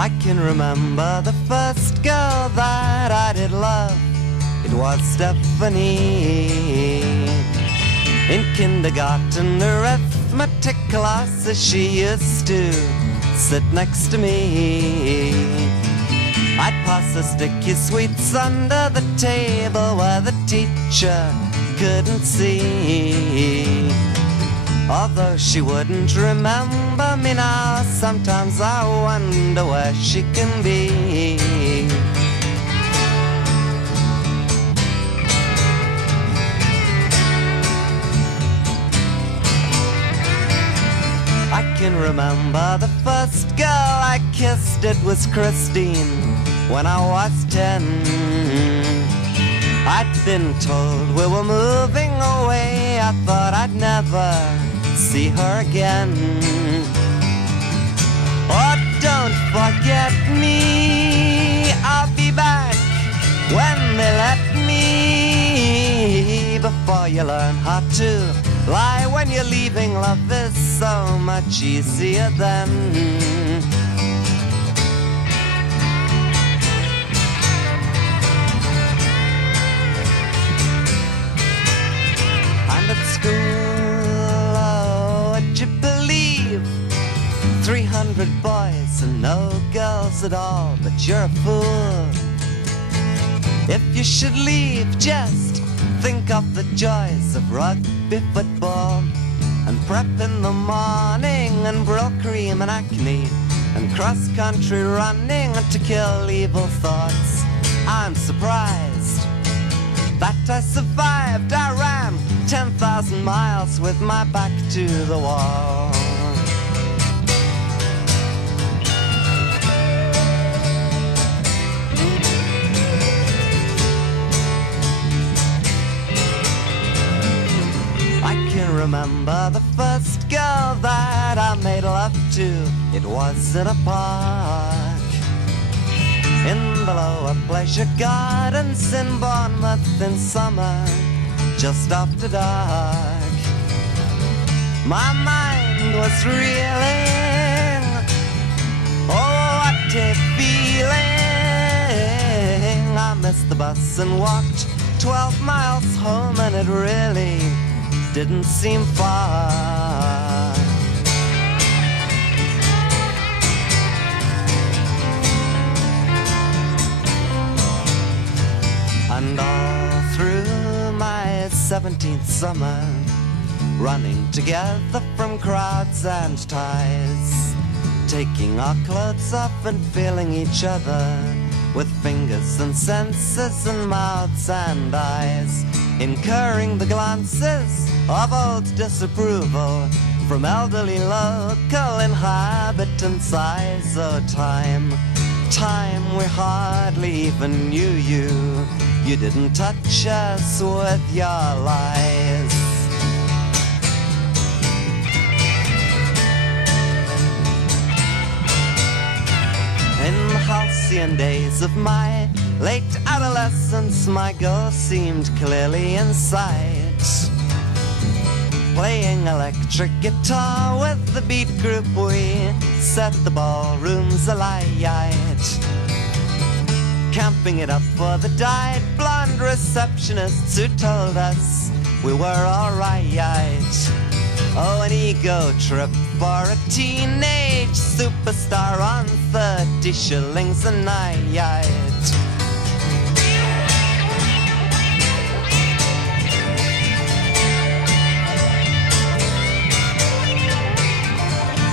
I can remember the first girl that I did love. It was Stephanie. In kindergarten arithmetic classes she used to sit next to me. I'd pass her sticky sweets under the table where the teacher couldn't see. Although she wouldn't remember me now, sometimes I wonder where she can be. I can remember the first girl I kissed, it was Christine, when I was 10. I'd been told we were moving away, I thought I'd never see her again. Oh, don't forget me, I'll be back when they let me. Before you learn how to lie when you're leaving, love is so much easier then. And at school, oh, would you believe 300 boys and no girls at all, but you're a fool if you should leave. Just think of the joys of rugby football and prep in the morning and brill cream and acne and cross-country running to kill evil thoughts. I'm surprised that I survived. I ran 10,000 miles with my back to the wall. Remember the first girl that I made love to, it was in a park in the lower pleasure gardens in Bournemouth in summer, just after dark. My mind was reeling, oh what a feeling. I missed the bus and walked 12 miles home and it really didn't seem far. And all through my 17th summer, running together from crowds and ties, taking our clothes off and feeling each other with fingers and senses and mouths and eyes, incurring the glances of old disapproval from elderly local inhabitants' eyes. Oh, time, time, we hardly even knew you. You didn't touch us with your lies. In the halcyon days of my late adolescence, my goal seemed clearly in sight. Playing electric guitar with the beat group, we set the ballrooms alight. Camping it up for the dyed blonde receptionists who told us we were alright. Oh, an ego trip for a teenage superstar on 30 shillings a night.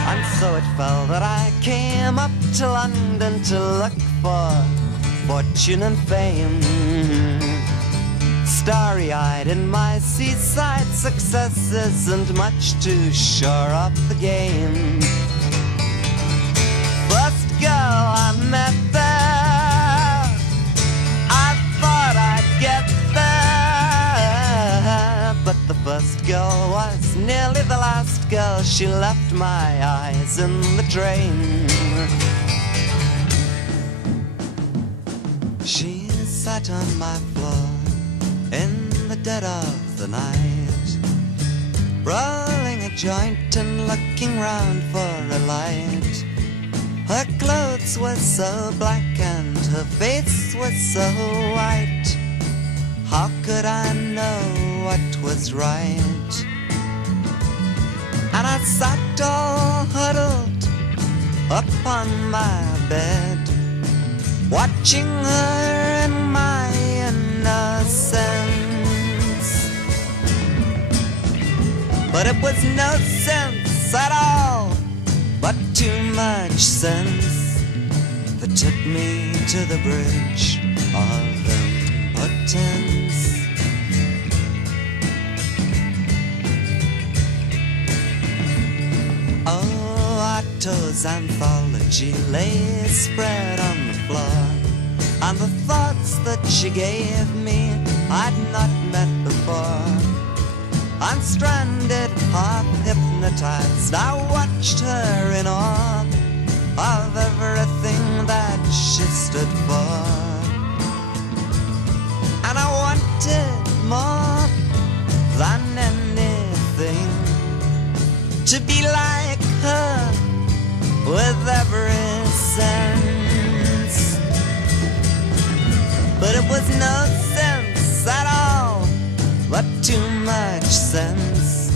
And so it fell that I came up to London to look for fortune and fame, starry-eyed in my seaside successes and much too sure of the game. First girl I met there, I thought I'd get there, but the first girl was nearly the last girl. She left my eyes in the train. She sat on my floor in the dead of the night, rolling a joint and looking round for a light. Her clothes were so black and her face was so white. How could I know what was right? And I sat all huddled upon my bed, watching her in my innocence. But it was no sense at all, but too much sense, that took me to the bridge of impotence. Oh, Otto's anthology lay spread on the floor, and the thoughts that she gave me I'd not met before. I'm stranded, half hypnotized, I watched her in awe of everything that she stood for. And I wanted more than anything to be like her with every sense. But it was no sense at all, but too much sense,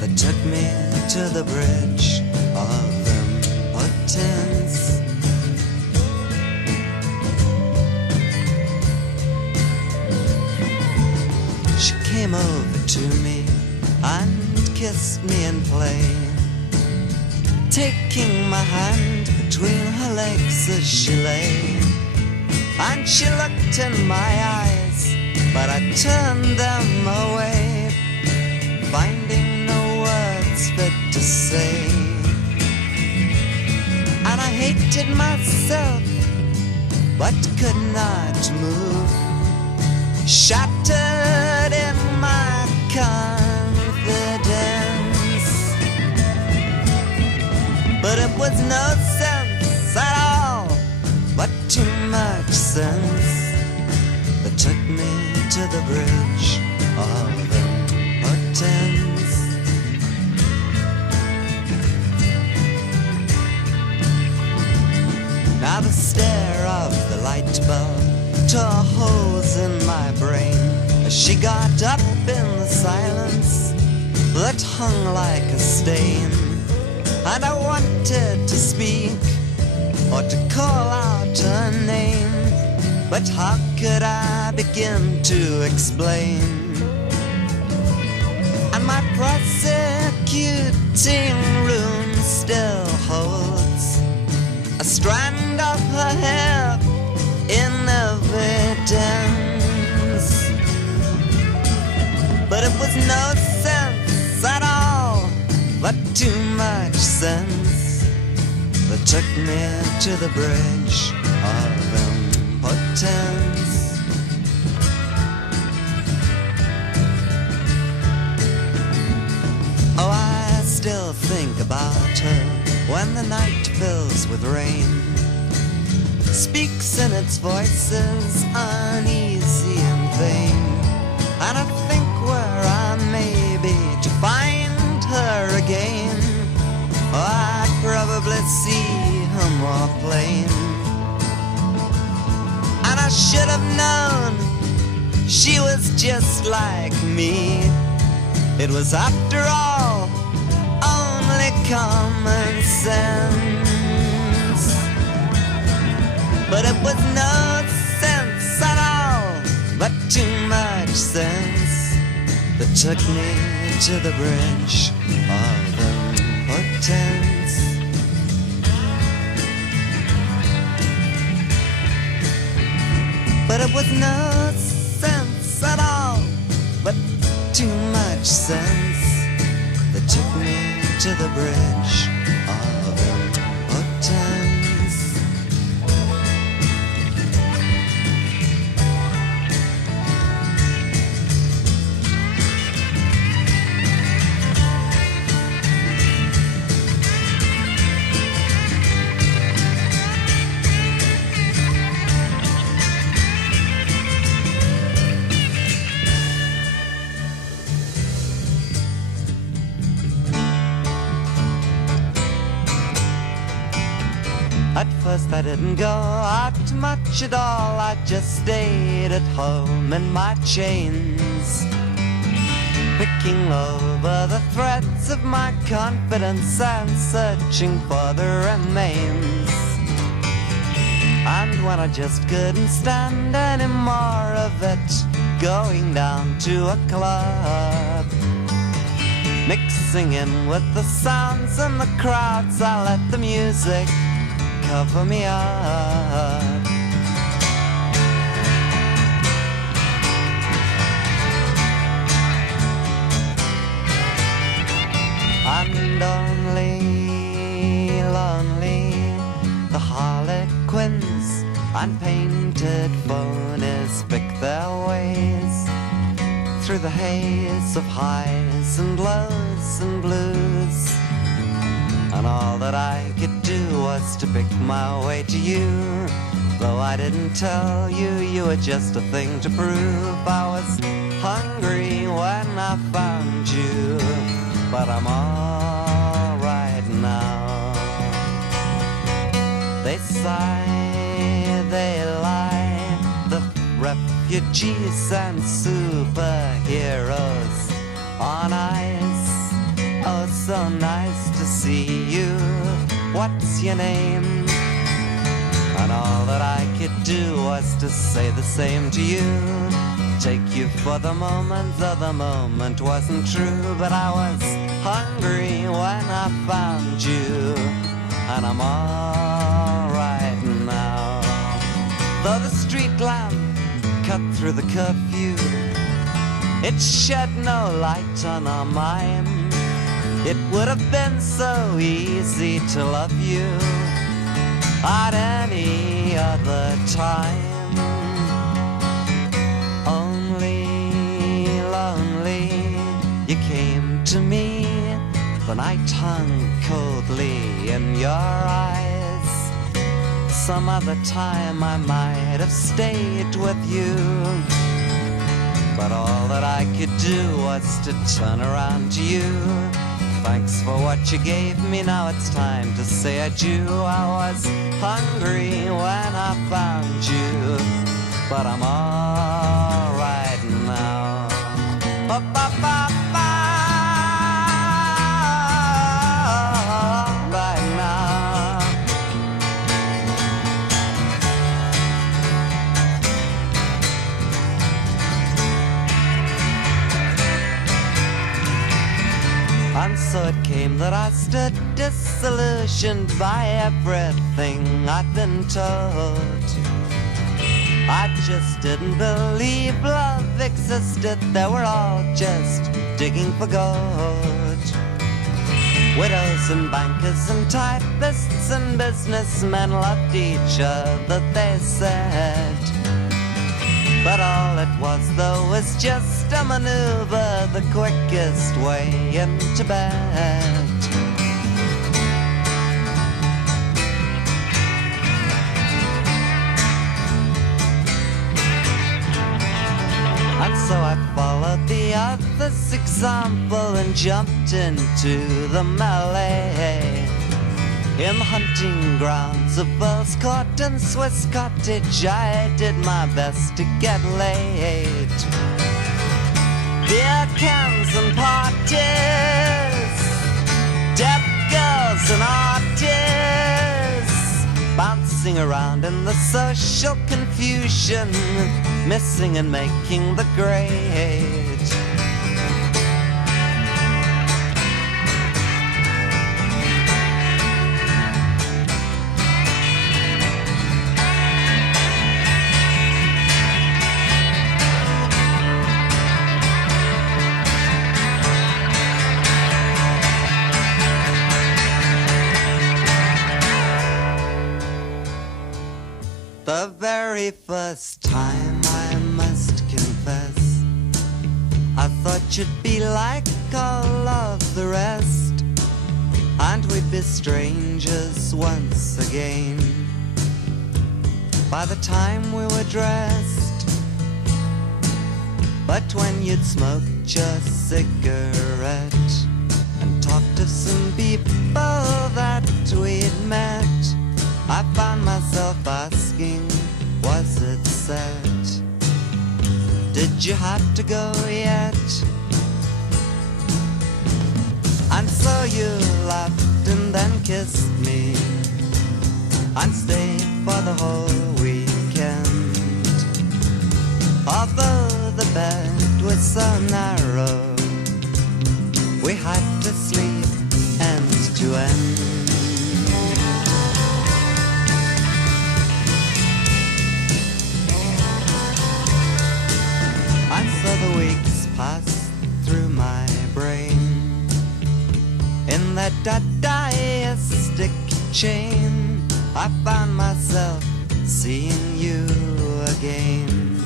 that took me to the bridge of impotence. She came over to me and kissed me in play, taking my hand between her legs as she lay. And she looked in my eyes, but I turned them away, finding no words fit to say. And I hated myself, but could not move, shattered in my confidence. But it was no sense at all, but too much sense, that took me to the bridge of impotence. Now the stare of the light bulb tore holes in my brain as she got up in the silence that hung like a stain. And I wanted to speak or to call out her name, but how could I begin to explain? And my prosecuting room still holds a strand of her hair in evidence. But it was no sense at all, but too much sense, that took me to the bridge of impotence. Oh, I still think about her when the night fills with rain, speaks in its voices uneasy and vain. And I think where I may be to find her again, oh, I'd probably see her more plain. And I should have known she was just like me. It was after all only common sense. But it was no sense at all, but too much sense, that took me to the bridge of impotence. But it was no sense at all, but too much sense, that took me to the bridge of impotence. At first I didn't go out much at all, I just stayed at home in my chains, picking over the threads of my confidence and searching for the remains. And when I just couldn't stand any more of it, going down to a club, mixing in with the sounds and the crowds, I let the music cover me up. And only lonely the harlequins and painted phonies pick their ways through the haze of highs and lows and blues. And all that I could do was to pick my way to you. Though I didn't tell you, you were just a thing to prove. I was hungry when I found you, but I'm all right now. They sigh, they lie, the refugees and superheroes on ice. Oh, so nice to see you. What's your name? And all that I could do was to say the same to you. Take you for the moment, though the moment wasn't true. But I was hungry when I found you, and I'm all right now. Though the street lamp cut through the curfew, it shed no light on our mind. It would have been so easy to love you at any other time. Only lonely you came to me, the night hung coldly in your eyes. Some other time I might have stayed with you, but all that I could do was to turn around to you. Thanks for what you gave me, now it's time to say adieu. I was hungry when I found you, but I'm all right now. Ba-ba-ba-ba. Right now. And so it came that I stood disillusioned by everything I'd been told. I just didn't believe love existed. They were all just digging for gold. Widows and bankers and typists and businessmen loved each other, they said. But all it was, though, was just a maneuver, the quickest way into bed. And so I followed the other's example and jumped into the melee. In the hunting grounds of Earl's Court and Swiss Cottage, I did my best to get laid. Beer cans and parties, deaf girls and artists, bouncing around in the social confusion, missing and making the grade. The very first time, I must confess, I thought you'd be like all of the rest, and we'd be strangers once again. By the time we were dressed, but when you'd smoked your cigarette and talked of some people that we'd met, I you had to go yet. And so you laughed and then kissed me and stayed for the whole weekend. Although the bed was so narrow, we had to sleep end to end. And so the weeks passed through my brain in that dadaistic chain. I found myself seeing you again,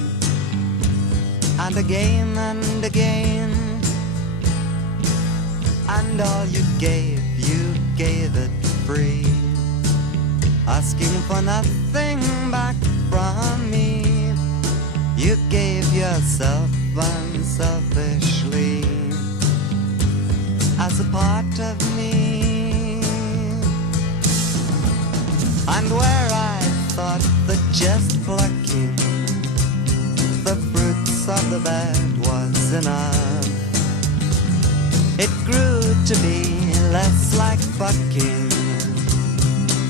and again and again. And all you gave it free, asking for nothing back from me. You gave yourself unselfishly as a part of me. And where I thought that just plucking the fruits of the bed was enough, it grew to be less like fucking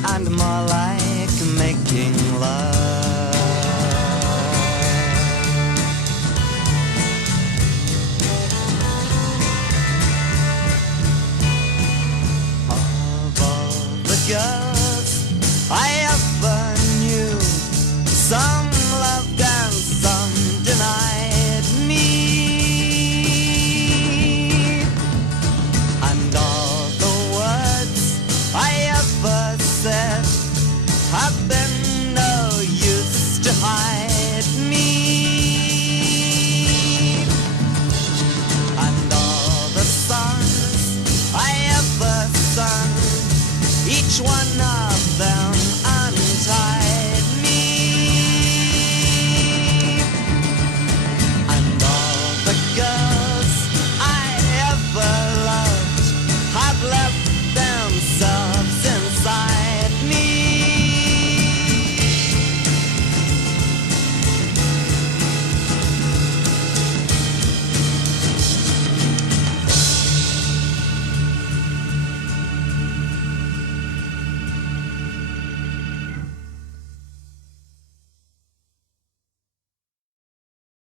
and more like making love. Of all the girls I ever knew, some loved and some denied me. And all the words I ever said have been no use to hide me. And all the songs I ever sung, each one of them